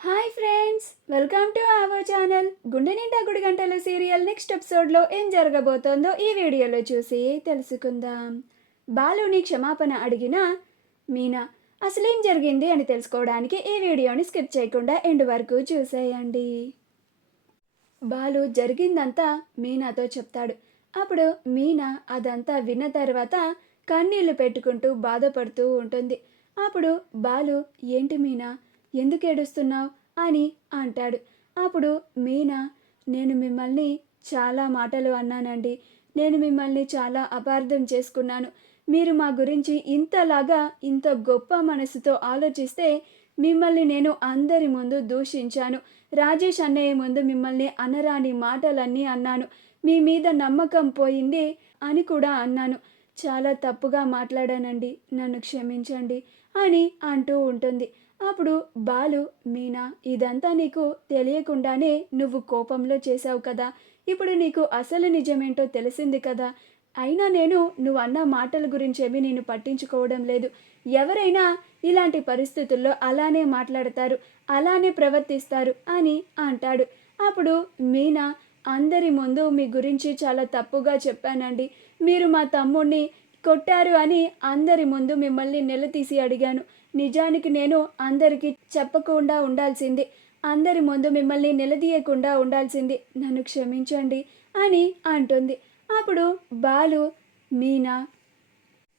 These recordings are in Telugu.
Hi friends, welcome to our channel. గుండె నిండా గుడి గంటలు సీరియల్ నెక్స్ట్ ఎపిసోడ్లో ఏం జరగబోతోందో ఈ వీడియోలో చూసి తెలుసుకుందాం. బాలుని క్షమాపణ అడిగిన మీనా అసలేం జరిగింది అని తెలుసుకోవడానికి ఈ వీడియోని స్కిప్ చేయకుండా ఎండ్ వరకు చూసేయండి. బాలు జరిగిందంతా మీనాతో చెప్తాడు. అప్పుడు మీనా అదంతా విన్న తర్వాత కన్నీళ్లు పెట్టుకుంటూ బాధపడుతూ ఉంటుంది. అప్పుడు బాలు, ఏంటి మీనా, ఎందుకు ఏడుస్తున్నావు అని అంటాడు. అప్పుడు మీనా, నేను మిమ్మల్ని చాలా మాటలు అన్నానండి. నేను మిమ్మల్ని చాలా అపార్థం చేసుకున్నాను. మీరు మా గురించి ఇంతలాగా ఇంత గొప్ప మనసుతో ఆలోచిస్తే మిమ్మల్ని నేను అందరి ముందు దూషించాను. రాజేష్ అన్నయ్య ముందు మిమ్మల్ని అనరాని మాటలన్నీ అన్నాను. మీ మీద నమ్మకం పోయింది అని కూడా అన్నాను. చాలా తప్పుగా మాట్లాడానండి, నన్ను క్షమించండి అని అంటూ ఉంటుంది. అప్పుడు బాలు, మీనా, ఇదంతా నీకు తెలియకుండానే నువ్వు కోపంలో చేశావు కదా. ఇప్పుడు నీకు అసలు నిజమేంటో తెలిసింది కదా. అయినా నువ్వు అన్న మాటల గురించేమీ నేను పట్టించుకోవడం లేదు. ఎవరైనా ఇలాంటి పరిస్థితుల్లో అలానే మాట్లాడతారు, అలానే ప్రవర్తిస్తారు అని అంటాడు. అప్పుడు మీనా, అందరి ముందు మీ గురించి చాలా తప్పుగా చెప్పానండి. మీరు మా తమ్ముడిని కొట్టారు అని అందరి ముందు మిమ్మల్ని నిలదీసి అడిగాను. నిజానికి నేను అందరికీ చెప్పకుండా ఉండాల్సింది, అందరి ముందు మిమ్మల్ని నిలదీయకుండా ఉండాల్సింది. నన్ను క్షమించండి అని అంటుంది. అప్పుడు బాలు, మీనా,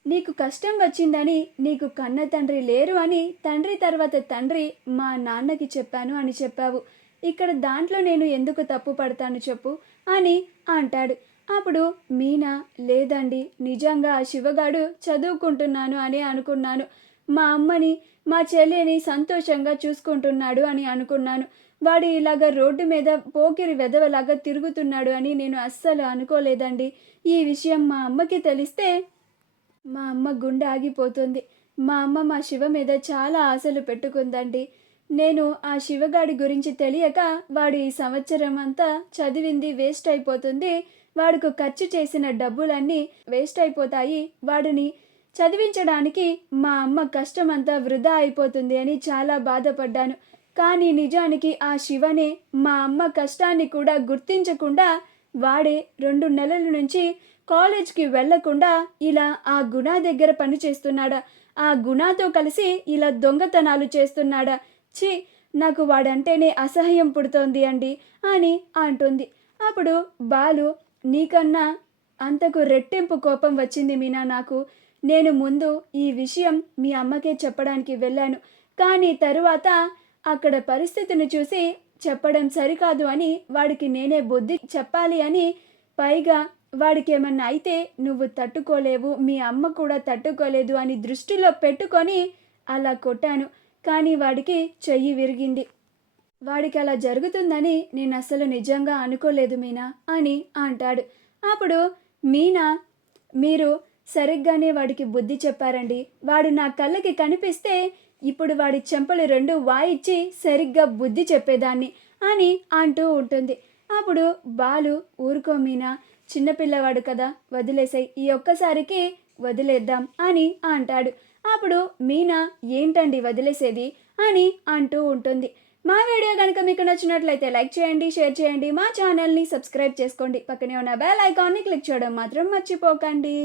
నీకు కష్టం వచ్చిందని, నీకు కన్న తండ్రి లేరు అని తండ్రి తర్వాత తండ్రి మా నాన్నకి చెప్పాను అని చెప్పావు. ఇక్కడ దాంట్లో నేను ఎందుకు తప్పు పడతాను చెప్పు అని అంటాడు. అప్పుడు మీనా, లేదండి, నిజంగా ఆ శివగాడు చదువుకుంటున్నాను అని అనుకున్నాను. మా అమ్మని మా చెల్లిని సంతోషంగా చూసుకుంటున్నాడు అని అనుకున్నాను. వాడు ఇలాగ రోడ్డు మీద పోకిరి వెధవలాగా తిరుగుతున్నాడు అని నేను అస్సలు అనుకోలేదండి. ఈ విషయం మా అమ్మకి తెలిస్తే మా అమ్మ గుండె ఆగిపోతుంది. మా అమ్మ మా శివ మీద చాలా ఆశలు పెట్టుకుందండి. నేను ఆ శివగాడి గురించి తెలియక వాడు ఈ సంవత్సరం అంతా చదివింది వేస్ట్ అయిపోతుంది, వాడికి ఖర్చు చేసిన డబ్బులన్నీ వేస్ట్ అయిపోతాయి, వాడిని చదివించడానికి మా అమ్మ కష్టమంతా వృధా అయిపోతుంది అని చాలా బాధపడ్డాను. కానీ నిజానికి ఆ శివనే మా అమ్మ కష్టాన్ని కూడా గుర్తించకుండా వాడే 2 నెలల నుంచి కాలేజ్కి వెళ్లకుండా ఇలా ఆ గుణ దగ్గర పని చేస్తున్నాడా, ఆ గుణతో కలిసి ఇలా దొంగతనాలు చేస్తున్నాడా. ఛీ, నాకు వాడంటేనే అసహ్యం పుడుతోంది అండి అని అంటుంది. అప్పుడు బాలు, నీకన్నా అంతకు రెట్టింపు కోపం వచ్చింది మీనా నాకు. నేను ముందు ఈ విషయం మీ అమ్మకే చెప్పడానికి వెళ్ళాను. కానీ తరువాత అక్కడ పరిస్థితిని చూసి చెప్పడం సరికాదు అని వాడికి నేనే బుద్ధి చెప్పాలి అని, పైగా వాడికి ఏమన్నా అయితే నువ్వు తట్టుకోలేవు, మీ అమ్మ కూడా తట్టుకోలేదు అని దృష్టిలో పెట్టుకొని అలా కొట్టాను. కానీ వాడికి చెయ్యి విరిగింది. వాడికి అలా జరుగుతుందని నేను అసలు నిజంగా అనుకోలేదు మీనా అని అంటాడు. అప్పుడు మీనా, మీరు సరిగ్గానే వాడికి బుద్ధి చెప్పారండి. వాడు నా కళ్ళకి కనిపిస్తే ఇప్పుడు వాడి చెంపలు 2 వాయిచ్చి సరిగ్గా బుద్ధి చెప్పేదాన్ని అని అంటూ ఉంటుంది. అప్పుడు బాలు, ఊరుకో మీనా, చిన్నపిల్లవాడు కదా, వదిలేసాయి, ఈ ఒక్కసారికి వదిలేద్దాం అని అంటాడు. అప్పుడు మీనా, ఏంటండి వదిలేసేది అని అంటూ ఉంటుంది. మా వీడియో కనుక మీకు నచ్చినట్లయితే లైక్ చేయండి, షేర్ చేయండి, మా ఛానల్ని సబ్స్క్రైబ్ చేసుకోండి, పక్కనే ఉన్న బెల్ ఐకాన్ని క్లిక్ చేయడం మాత్రం మర్చిపోకండి.